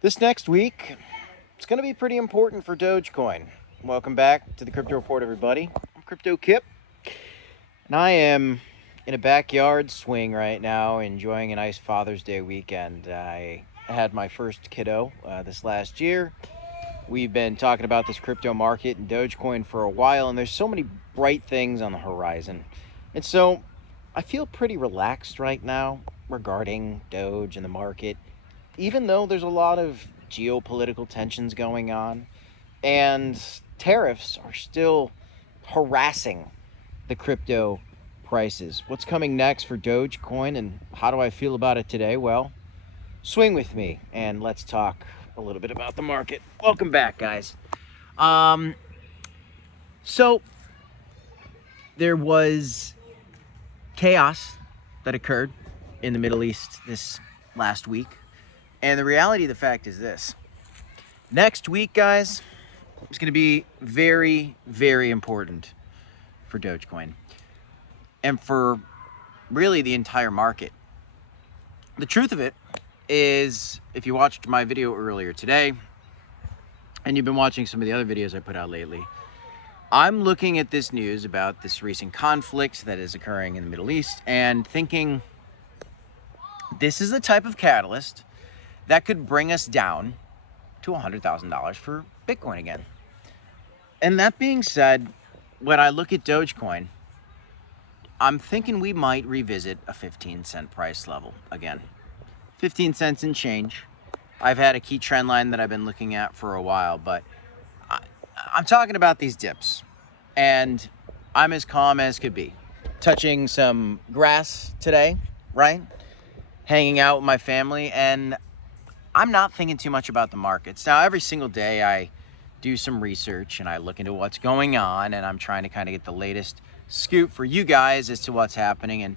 This next week, it's going to be pretty important for Dogecoin. Welcome back to the Crypto Report, everybody. I'm Crypto Kip, and I am in a backyard swing right now, enjoying a nice Father's Day weekend. I had my first kiddo this last year. We've been talking about this crypto market and Dogecoin for a while, and there's so many bright things on the horizon. And so I feel pretty relaxed right now regarding Doge and the market, even though there's a lot of geopolitical tensions going on and tariffs are still harassing the crypto prices. What's coming next for Dogecoin and how do I feel about it today? Well, swing with me and let's talk a little bit about the market. Welcome back, guys. So there was chaos that occurred in the Middle East this last week. And the reality of the fact is this. Next week, guys, is going to be very, very important for Dogecoin and for really the entire market. The truth of it is, if you watched my video earlier today, and you've been watching some of the other videos I put out lately, I'm looking at this news about this recent conflict that is occurring in the Middle East and thinking this is the type of catalyst that could bring us down to $100,000 for Bitcoin again. And that being said, when I look at Dogecoin, I'm thinking we might revisit a 15-cent price level again. 15 cents and change. I've had a key trend line that I've been looking at for a while, but I'm talking about these dips. And I'm as calm as could be. Touching some grass today, right? Hanging out with my family, and I'm not thinking too much about the markets. Now, every single day I do some research and I look into what's going on, and I'm trying to kind of get the latest scoop for you guys as to what's happening. And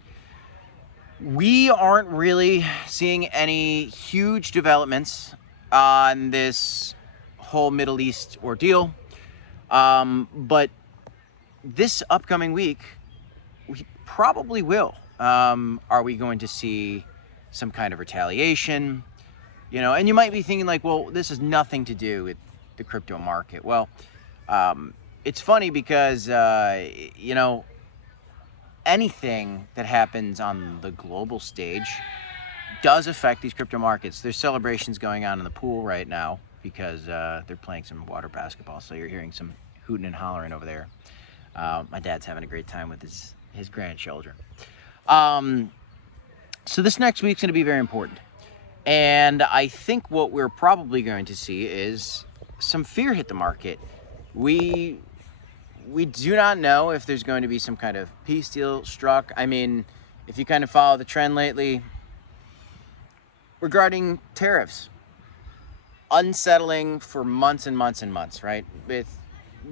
we aren't really seeing any huge developments on this whole Middle East ordeal. But this upcoming week, we probably will. Are we going to see some kind of retaliation? You know, and you might be thinking like, well, this has nothing to do with the crypto market. Well, it's funny because, you know, anything that happens on the global stage does affect these crypto markets. There's celebrations going on in the pool right now because they're playing some water basketball. So you're hearing some hooting and hollering over there. My dad's having a great time with his grandchildren. So this next week's going to be very important. And I think what we're probably going to see is some fear hit the market. We do not know if there's going to be some kind of peace deal struck. I mean, if you kind of follow the trend lately regarding tariffs, unsettling for months and months and months, right? With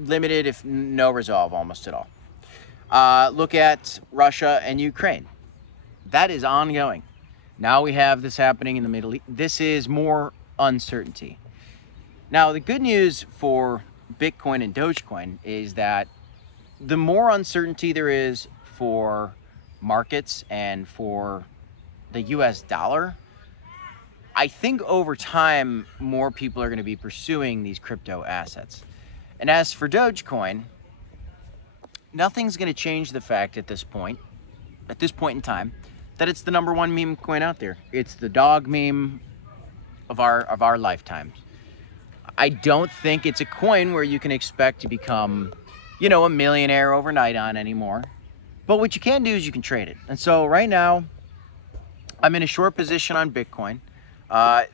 limited, if no resolve almost at all. Look at Russia and Ukraine. That is ongoing. Now we have this happening in the Middle East. This is more uncertainty. Now, the good news for Bitcoin and Dogecoin is that the more uncertainty there is for markets and for the US dollar, I think over time, more people are going to be pursuing these crypto assets. And as for Dogecoin, nothing's going to change the fact at this point in time, that it's the #1 meme coin out there. It's the dog meme of our lifetimes. I don't think it's a coin where you can expect to become, you know, a millionaire overnight on anymore. But what you can do is you can trade it. And so right now, I'm in a short position on Bitcoin,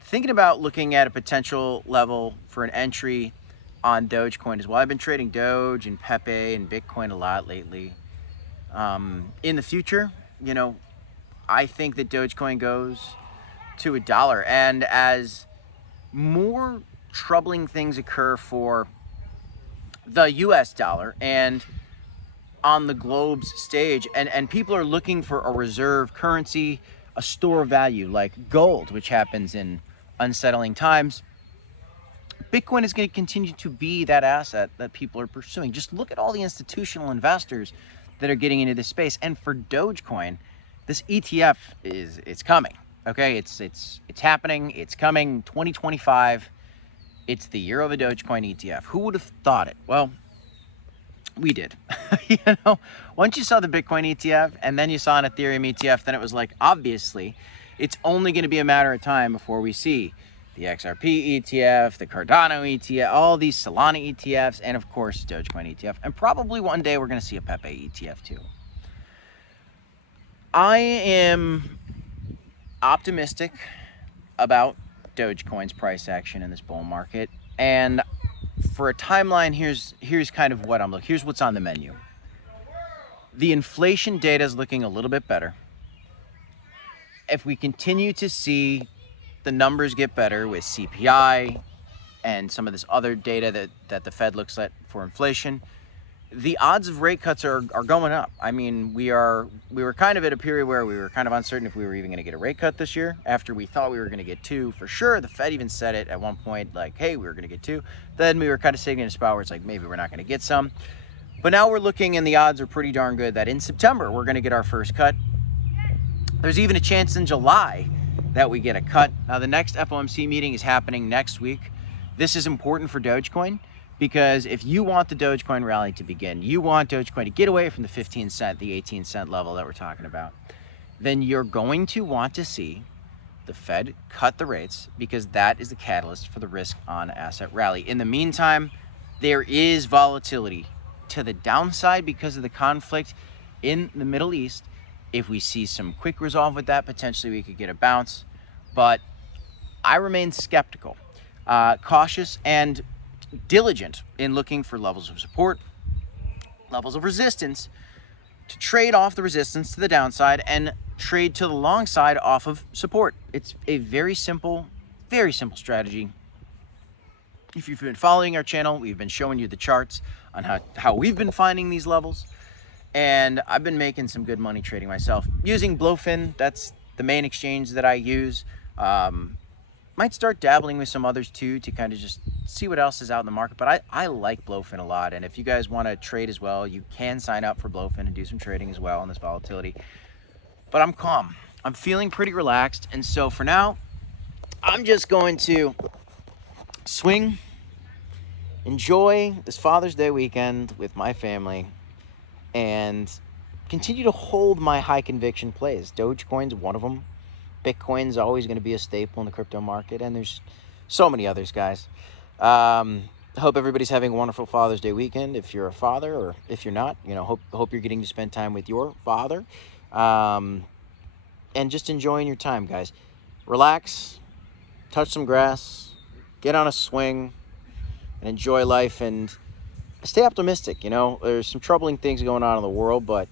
thinking about looking at a potential level for an entry on Dogecoin as well. I've been trading Doge and Pepe and Bitcoin a lot lately. In the future, you know, I think that Dogecoin goes to $1. And as more troubling things occur for the US dollar and on the globe's stage, and people are looking for a reserve currency, a store of value like gold, which happens in unsettling times, Bitcoin is going to continue to be that asset that people are pursuing. Just look at all the institutional investors that are getting into this space. And for Dogecoin, this ETF it's coming. Okay, it's happening. It's coming. 2025. It's the year of a Dogecoin ETF. Who would have thought it? Well, we did. You know, once you saw the Bitcoin ETF and then you saw an Ethereum ETF, then it was like, obviously, it's only going to be a matter of time before we see the XRP ETF, the Cardano ETF, all these Solana ETFs, and of course, Dogecoin ETF. And probably one day we're going to see a Pepe ETF too. I am optimistic about Dogecoin's price action in this bull market. And for a timeline, here's kind of what I'm looking. Here's what's on the menu. The inflation data is looking a little bit better. If we continue to see the numbers get better with CPI and some of this other data that the Fed looks at for inflation, the odds of rate cuts are going up. I mean, we were kind of at a period where we were kind of uncertain if we were even going to get a rate cut this year, after we thought we were going to get 2 for sure. The Fed even said it at one point, like, hey, we were going to get 2. Then we were kind of sitting in a spot where it's like, maybe we're not going to get some. But now we're looking, and the odds are pretty darn good that in September we're going to get our first cut. There's even a chance in July that we get a cut. Now, the next FOMC meeting is happening next week. This is important for Dogecoin, because if you want the Dogecoin rally to begin, you want Dogecoin to get away from the 15 cent, the 18 cent level that we're talking about, then you're going to want to see the Fed cut the rates, because that is the catalyst for the risk on asset rally. In the meantime, there is volatility to the downside because of the conflict in the Middle East. If we see some quick resolve with that, potentially we could get a bounce. But I remain skeptical, cautious, and diligent in looking for levels of support, levels of resistance, to trade off the resistance to the downside and trade to the long side off of support. It's a very simple strategy. If you've been following our channel, we've been showing you the charts on how we've been finding these levels. And I've been making some good money trading myself using Blowfin. That's the main exchange that I use. Might start dabbling with some others too, to kind of just see what else is out in the market. But I like Blowfin a lot. And if you guys want to trade as well, you can sign up for Blowfin and do some trading as well on this volatility. But I'm calm. I'm feeling pretty relaxed. And so for now, I'm just going to swing, enjoy this Father's Day weekend with my family, and continue to hold my high conviction plays. Dogecoin's one of them. Bitcoin's always going to be a staple in the crypto market, and there's so many others, guys. I hope everybody's having a wonderful Father's Day weekend. If you're a father, or if you're not, you know, hope you're getting to spend time with your father, and just enjoying your time, guys. Relax, touch some grass, get on a swing, and enjoy life, and stay optimistic. You know, there's some troubling things going on in the world, but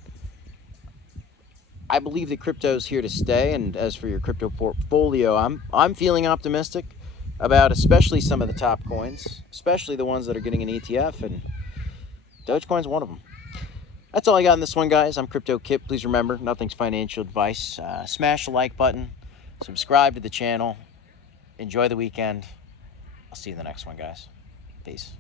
I believe that crypto is here to stay. And as for your crypto portfolio, I'm feeling optimistic about especially some of the top coins, especially the ones that are getting an ETF, and Dogecoin's one of them. That's all I got in this one, guys. I'm Crypto Kip. Please remember, nothing's financial advice. Smash the like button, subscribe to the channel, enjoy the weekend. I'll see you in the next one, guys. Peace.